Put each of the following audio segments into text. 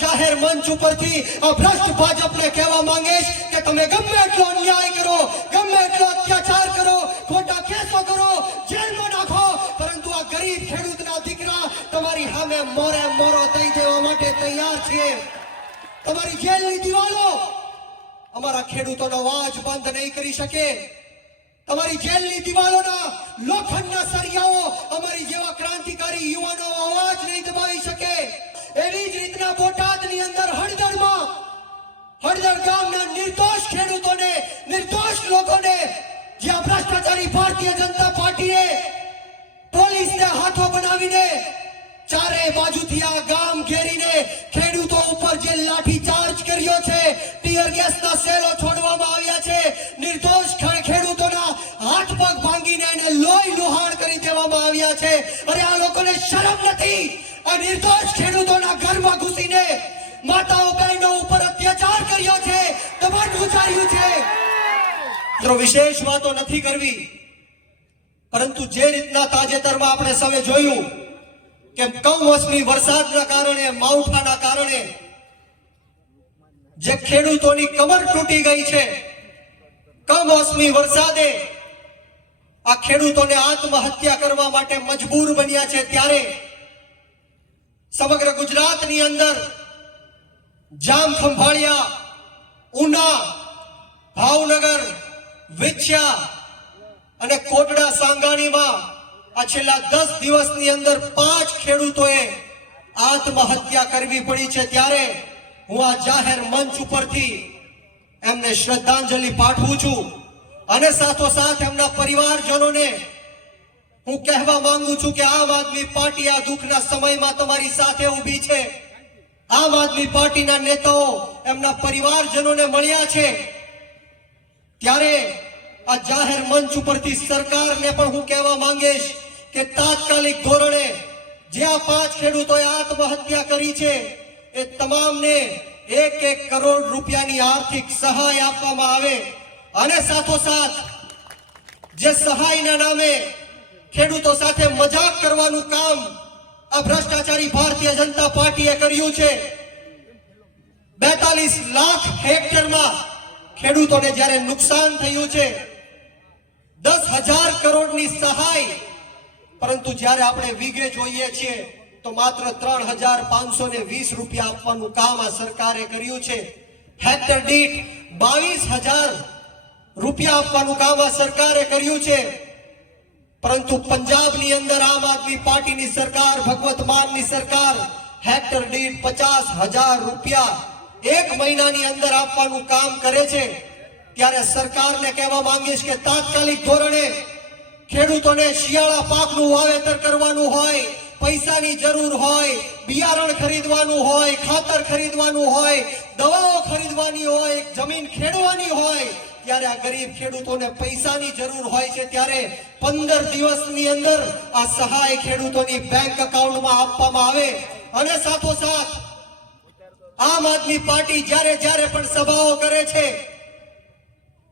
જાહેર મંચ ઉપરથી ભ્રષ્ટ ભાજપને કહેવા માંગીશ કે તમે ગમે એટલો અન્યાય કરો, ગમે એટલો અત્યાચાર કરો, ખોટા કેસો કરો, જેલમાં નાખો, પરંતુ આ ગરીબ ખેડૂતના દીકરા તમારી સામે મોરે મોરો થઈ જવા માટે તૈયાર છે. તમારી જેલની દિવાલો અમારા ખેડૂતોનો અવાજ બંધ નહીં કરી શકે. તમારી જેલની દિવાલોના લોખંડના સરિયાઓ અમારી જેવા ક્રાંતિકારી યુવાનો અવાજ નહીં દબાવી શકે. એવી જ રીતના બોટાદની અંદર હળદરમાં, હળદર ગામના નિર્દોષ ખેડૂતોને, નિર્દોષ લોકોને જ્યાં ભ્રષ્ટાચારી ભારતીય જનતા પાર્ટીએ પોલીસને હાથો બનાવીને ચારે બાજુથી આ ગામ ઘેરીને ખેડૂતો ઉપર જે લાઠી ચાર્જ કર્યો છે, ટીયર ગેસના સેલો છોડવામાં આવ્યા છે, નિર્દોષ ખેડૂતોના હાથ પગ ભાંગીને એને લોહી લુહાણ કરી દેવામાં આવ્યા છે. અરે આ લોકોને શરમ નથી. આ નિર્દોષ ખેડૂતોના મિત્રો વિશેષ વાતો નથી કરવી. પરંતુ જે રીતના તાજેતરમાં આપણે સૌએ જોયું કે કમોસમી વરસાદના કારણે, માવઠાના કારણે જે ખેડૂતોની કમર તૂટી ગઈ છે, કમોસમી વરસાદે આ ખેડૂતોને આત્મહત્યા કરવા માટે મજબૂર બન્યા છે ત્યારે સમગ્ર ગુજરાતની અંદર જામ ખંભાળિયા ઉના, ભાવનગર વિછ્યા અને કોટડા સાંગાણીમાં આ છેલ્લા દસ દિવસની અંદર પાંચ ખેડૂતોએ આત્મહત્યા કરવી પડી છે ત્યારે હું આ જાહેર મંચ ઉપરથી એમને શ્રદ્ધાંજલિ પાઠવું છું અને સાથોસાથ એમના પરિવારજનોને હું કહેવા માંગુ છું કે આમ આદમી પાર્ટી આ દુઃખના સમયમાં તમારી સાથે ઊભી છે. આમ આદમી પાર્ટીના નેતાઓ એમના પરિવારજનોને મળ્યા છે. ત્યારે આ જાહેર મંચ ઉપરથી સરકારને પણ હું કહેવા માંગીશ કે તાત્કાલિક ધોરણે જે આ પાંચ ખેડૂતોએ આત્મહત્યા કરી છે, એ તમામને એક એક કરોડ રૂપિયાની આર્થિક સહાય આપવામાં આવે. અને સાથોસાથ જે સહાયના નામે ખેડૂતો સાથે મજાક કરવાનું કામ આ ભ્રષ્ટાચારી ભારતીય જનતા પાર્ટીએ કર્યું છે. બેતાલીસ લાખ હેક્ટરમાં ખેડૂતોને જ્યારે નુકસાન થયું છે, દસ હજાર કરોડની સહાય, પરંતુ જ્યારે આપણે વીઘે જોઈએ છીએ, તો માત્ર ત્રણ હજાર પાંચસો ને વીસ રૂપિયા આપવાનું કામ આ સરકારે કર્યું છે. હેક્ટર દીઠ બાવીસ હજાર રૂપિયા આપવાનું કામ આ સરકારે કર્યું છે. પરંતુ પંજાબની અંદર આમ આદમી પાર્ટીની સરકાર, ભગવત માનની સરકાર, હેક્ટર દીઠ પચાસ હજાર રૂપિયા એક મહિનાની અંદર આપવાનું કામ કરે છે, ત્યારે સરકારને કહેવા માંગીશ કે તાત્કાલિક ધોરણે ખેડૂતોને શિયાળા પાકનું વાવેતર કરવાનું હોય, પૈસાની જરૂર હોય, બિયારણ ખરીદવાનું હોય, ખાતર ખરીદવાનું હોય, દવાઓ ખરીદવાની હોય જમીન ખેડવાની હોય, ત્યારે આ ગરીબ ખેડૂતોને પૈસાની જરૂર હોય છે, ત્યારે પંદર દિવસની અંદર આ સહાય ખેડૂતોની બેંક એકાઉન્ટમાં આપવામાં આવે. અને સાથોસાથ આમ આદમી પાર્ટી જ્યારે જ્યારે પણ સભાઓ કરે છે,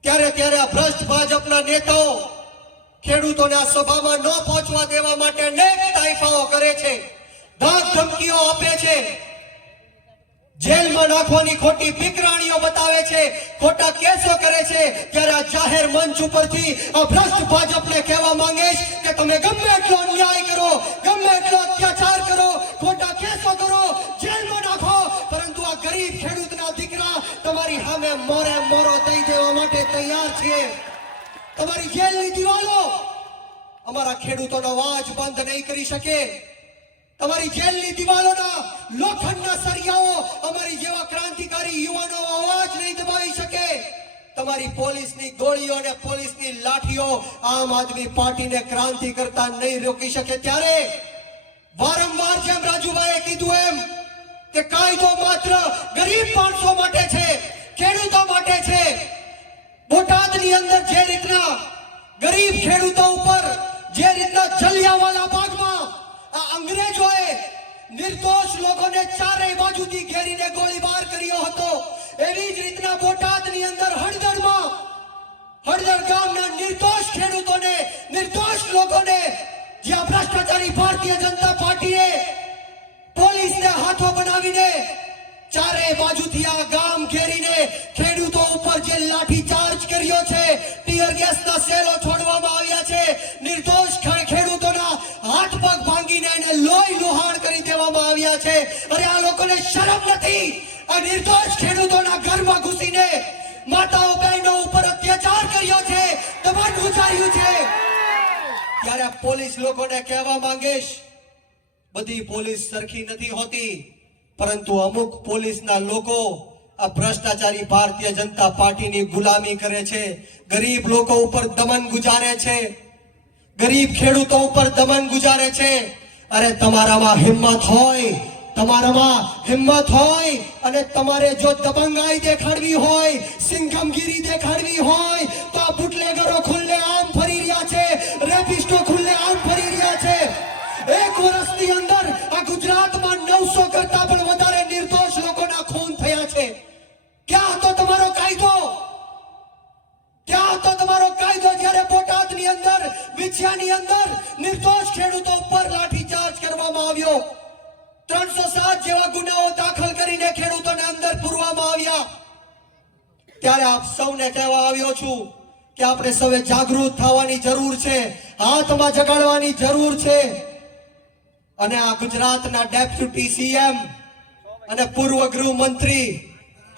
ત્યારે ત્યારે આ ભ્રષ્ટ ભાજપના નેતાઓ ખેડૂતોને આ સભામાં ન પહોંચવા દેવા માટે અનેક તાઇફાઓ કરે છે, ધાક ધમકીઓ આપે છે. જેલમાં નાખવાની ખોટી પીકરાણીઓ બતાવે છે, ખોટા કેસો કરે છે, ત્યારે આ જાહેર મંચ ઉપરથી આ ભ્રષ્ટ ભાજપને કહેવા માંગીશ કે તમે ગમે એટલો અન્યાય કરો, ગમે એટલો તમારી સામે મોરે મોરો દઈ દેવા માટે તૈયાર છીએ. તમારી જેલની દિવાલો અમારા ખેડૂતોનો વાજ બંધ નહીં કરી શકે. તમારી જેલની દિવાલોના લોખંડના સરિયાઓ અમારી જેવા ક્રાંતિકારી યુવાનો અવાજ નહીં દબાવી શકે. તમારી પોલીસની ગોળીઓ અને પોલીસની લાઠીઓ આમ આદમી પાર્ટીને ક્રાંતિ કરતા નહીં રોકી શકે. ત્યારે વારંવાર જેમ રાજુભાઈએ કીધું એમ કે કાયદો માત્ર ગરીબ માણસો માટે છે. ખેડૂતો માટે છે. બોટાદની અંદર જે રીતના ગરીબ ખેડૂતો ઉપર જે રીતના જલિયાવાલા બાગમાં આ અંગ્રેજોએ નિર્દોષ લોકોને ચારેય બાજુથી ઘેરીને ગોળીબાર કર્યો હતો. એવી જ રીતના બોટાદની અંદર હળદરમાં, હળદર ગામના નિર્દોષ ખેડૂતોને, નિર્દોષ લોકોને જ્યાં ભ્રષ્ટાચારી ભારતીય જનતા પાર્ટીએ પોલીસને હાથો બનાવીને બાજુથી આ ગામ ઘેરીને ખેડૂતો ઉપર જે લાઠી ચાર્જ કર્યો છે, ટીયર ગેસના સેલો છોડવામાં આવ્યા છે. નિર્દોષ ખેડૂતોના હાથ પગ ભાંગીને એને લોહી લુહાણ કરી દેવામાં આવ્યા છે. અરે આ લોકોને શરમ નથી. આ નિર્દોષ ખેડૂતોના ઘરમાં ઘૂસીને માતાઓ બહેનો ઉપર અત્યાચાર કર્યો છે. દબાણ ઉચાર્યું છે. ત્યારે પોલીસ લોકોને કહેવા માંગીશ, બધી પોલીસ સરખી નથી હોતી. પરંતુ અમુક પોલીસના લોકો આ ભ્રષ્ટાચારી ભારતીય જનતા પાર્ટીની ગુલામી કરે છે. ગરીબ લોકો ઉપર દમન ગુજારે છે. ગરીબ ખેડૂતો ઉપર દમન ગુજારે છે. અરે તમારામાં હિંમત હોય, તમારામાં હિંમત હોય, અને તમારે જો દબંગાઈ દેખાડવી હોય સિંઘમગીરી દેખાડવી હોય, તો આ બુટલેગરો ખુલ્લે આમ ફરી રહ્યા છે. રેપિસ્ટો ખુલ્લે આમ ફરી રહ્યા છે. એક વર્ષની અંદર આ ગુજરાતમાં નવસો કરતા ત્યારે આપ સૌને કહેવા આવ્યો છું કે આપણે સૌએ જાગૃત થવાની જરૂર છે, હાથમાં જગાડવાની જરૂર છે. અને આ ગુજરાતના ડેપ્યુટી સીએમ અને પૂર્વ ગૃહમંત્રી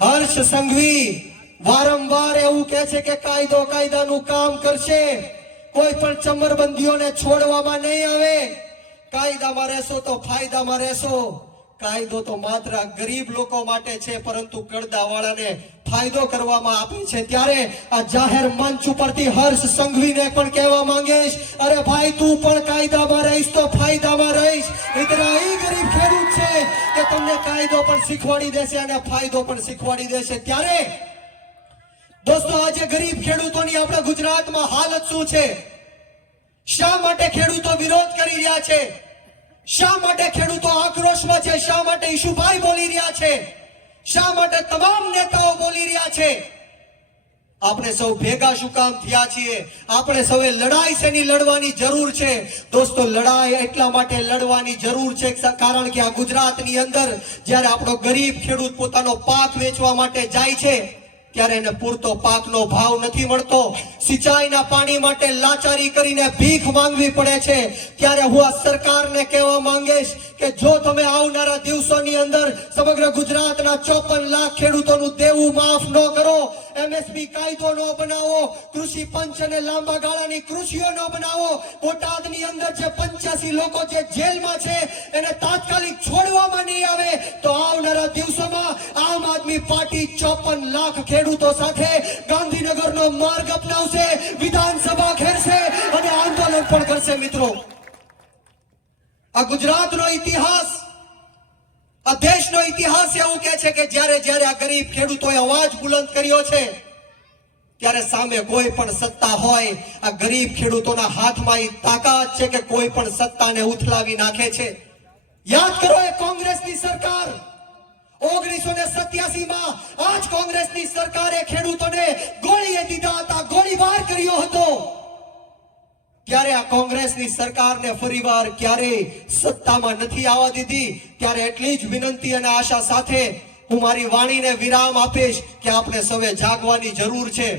હર્ષ સંઘવી વારંવાર એવું કહે છે કે કાયદો કાયદાનું કામ કરશે. કોઈ પણ ચમરબંધીઓને છોડવામાં નહીં આવે. કાયદામાં રહેશો તો ફાયદામાં રહેશો. કાયદો તો માત્ર ગરીબ લોકો માટે છે, પરંતુ કરદાવાળાને ફાયદો કરવામાં આપે છે. ત્યારે આ જાહેર મંચ ઉપરથી હર્ષ સંઘવીને પણ કહેવા માંગીશ, અરે ભાઈ, તું પણ કાયદામાં રહીશ તો ફાયદામાં રહીશ. ઇતના એ ગરીબ ખેડૂત છે કે તમને કાયદો પણ શીખવાડી દેશે અને ફાયદો પણ શીખવાડી દેશે. ત્યારે દોસ્તો, આજે ગરીબ ખેડૂતોની આપણા ગુજરાતમાં હાલત શું છે? શા માટે ખેડૂતો વિરોધ કરી રહ્યા છે? શા માટે ખેડૂતો આક્રોશમાં છે? શા માટે ઈશુભાઈ બોલી રહ્યા છે? શા માટે તમામ નેતાઓ બોલી રહ્યા છે? આપણે સૌ ભેગા શું કામ થયા છીએ? આપણે સૌએ લડાઈ શેની લડવાની જરૂર છે? દોસ્તો, લડાઈ એટલા માટે લડવાની જરૂર છે કારણ કે આ ગુજરાતની અંદર જ્યારે આપણો ગરીબ ખેડૂત પોતાનો પાક વેચવા માટે જાય છે ત્યારે એને પૂરતો પાકનો ભાવ નથી મળતો? સિંચાઈના પાણી માટે લાચારી કરીને ભીખ માંગવી પડે છે. ત્યારે હું આ સરકારને કહેવા માંગીશ કે જો તમે આવનારા દિવસોની અંદર સમગ્ર ગુજરાતના ચોપન લાખ ખેડૂતોનું દેવું માફ ન કરો એમએસપી કાયદો ન બનાવો, કૃષિ પંચ અને લાંબા ગાળાની કૃષિઓ ન બનાવો, બોટાદની અંદર જે પંચ્યાસી લોકો જે જેલમાં છે, એને તાત્કાલિક છોડવામાં નહીં આવે, તો આવનારા દિવસોમાં આમ આદમી પાર્ટી ચોપન લાખ ખેડૂતો સાથે ગાંધીનગરનો માર્ગ અપનાવશે, વિધાનસભા ઘેરશે અને આંદોલન પણ કરશે મિત્રો. આ ગુજરાતનો ઇતિહાસ, આ દેશનો ઇતિહાસ એવું કહે છે કે જ્યારે જ્યારે આ ગરીબ ખેડૂતોએ અવાજ બુલંદ કર્યો છે, ત્યારે સામે કોઈ પણ સત્તા હોય, આ ગરીબ ખેડૂતોના હાથમાં એ તાકાત છે કે કોઈ પણ સત્તાને ઉથલાવી નાખે છે. યાદ કરો એ કોંગ્રેસની સરકાર. ઓગણીસો ને સત્યાસી માં આજ કોંગ્રેસની સરકારે ખેડૂતોને ગોળીએ દીધા હતા, ગોળીબાર કર્યો હતો. ત્યારે આ કોંગ્રેસની સરકારને ફરીવાર ક્યારેય સત્તામાં નથી આવવા દીધી, ત્યારે એટલી જ વિનંતી અને આશા સાથે હું મારી વાણીને વિરામ આપીશ કે આપણે સૌએ જાગવાની જરૂર છે.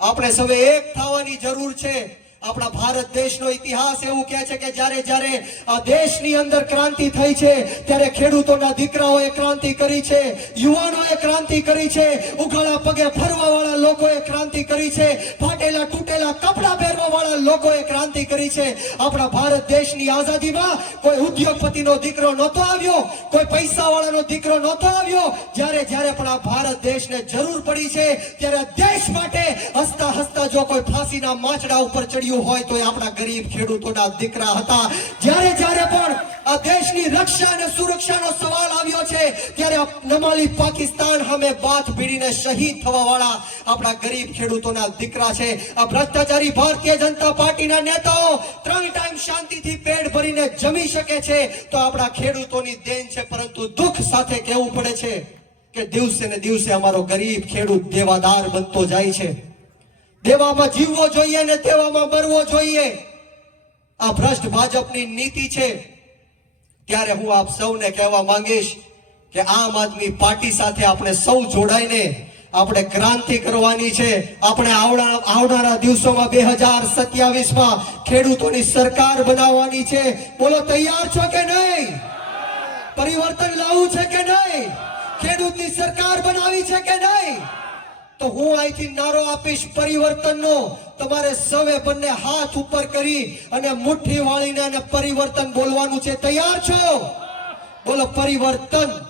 આપણે સૌએ એક થવાની જરૂર છે. આપણા ભારત દેશનો ઇતિહાસ એવું કહે છે કે જ્યારે જ્યારે આ દેશની અંદર ક્રાંતિ થઈ છે, ત્યારે ખેડૂતોના દીકરાઓએ ક્રાંતિ કરી છે, યુવાનોએ ક્રાંતિ કરી છે, ઉઘાડા પગે ફરવાવાળા લોકોએ ક્રાંતિ કરી છે, ફાટેલા તૂટેલા કપડાં પહેરવાવાળા લોકોએ ક્રાંતિ કરી છે. આપણા ભારત દેશની આઝાદીમાં કોઈ ઉદ્યોગપતિનો દીકરો નહોતો આવ્યો, કોઈ પૈસા વાળાનો દીકરો નહોતો આવ્યો. જ્યારે જ્યારે પણ આ ભારત દેશને જરૂર પડી છે, ત્યારે દેશ માટે હસતા હસતા જો કોઈ ફાંસીના માછડા ઉપર ચડ્યું હોય તો આપણા ગરીબ ખેડૂતોના દીકરા હતા. જ્યારે જ્યારે પણ આ દેશની રક્ષા અને સુરક્ષાનો સવાલ આવ્યો છે, ત્યારે નમાલી પાકિસ્તાન સામે બાથ ભીડીને શહીદ થવા વાળા આપણા ગરીબ ખેડૂતોના દીકરા છે. આ ભ્રષ્ટાચારી ભારતીય જનતા પાર્ટીના નેતાઓ ત્રણ ટાઈમ શાંતિથી પેટ ભરીને જમી શકે છે, તો આપણા ખેડૂતોની દેન છે, પરંતુ દુઃખ સાથે કહેવું પડે છે કે દિવસે ને દિવસે અમારો ગરીબ ખેડૂત દેવાદાર બનતો જાય છે. દેવામાં જીવવો જોઈએ ને દેવામાં મરવો જોઈએ. આ ભ્રષ્ટ ભાજપની નીતિ છે. ત્યારે હું આપ સૌને કહેવા માંગીશ કે આમ આદમી પાર્ટી સાથે આપણે સૌ જોડાઈને આપણે ક્રાંતિ કરવાની છે. આપણે આવનારા દિવસોમાં બે હજાર સત્યાવીસમાં ખેડૂતોની સરકાર બનાવવાની છે. બોલો, તૈયાર છો કે નહીં? પરિવર્તન લાવવું છે કે નહીં? ખેડૂતની સરકાર બનાવી છે કે નહીં? તો હું અહીંથી નારો આપીશ પરિવર્તનનો. તમારે સવે બંને હાથ ઉપર કરી અને મુઠ્ઠી વાળીને અને પરિવર્તન બોલવાનું છે. તૈયાર છો? બોલો, પરિવર્તન.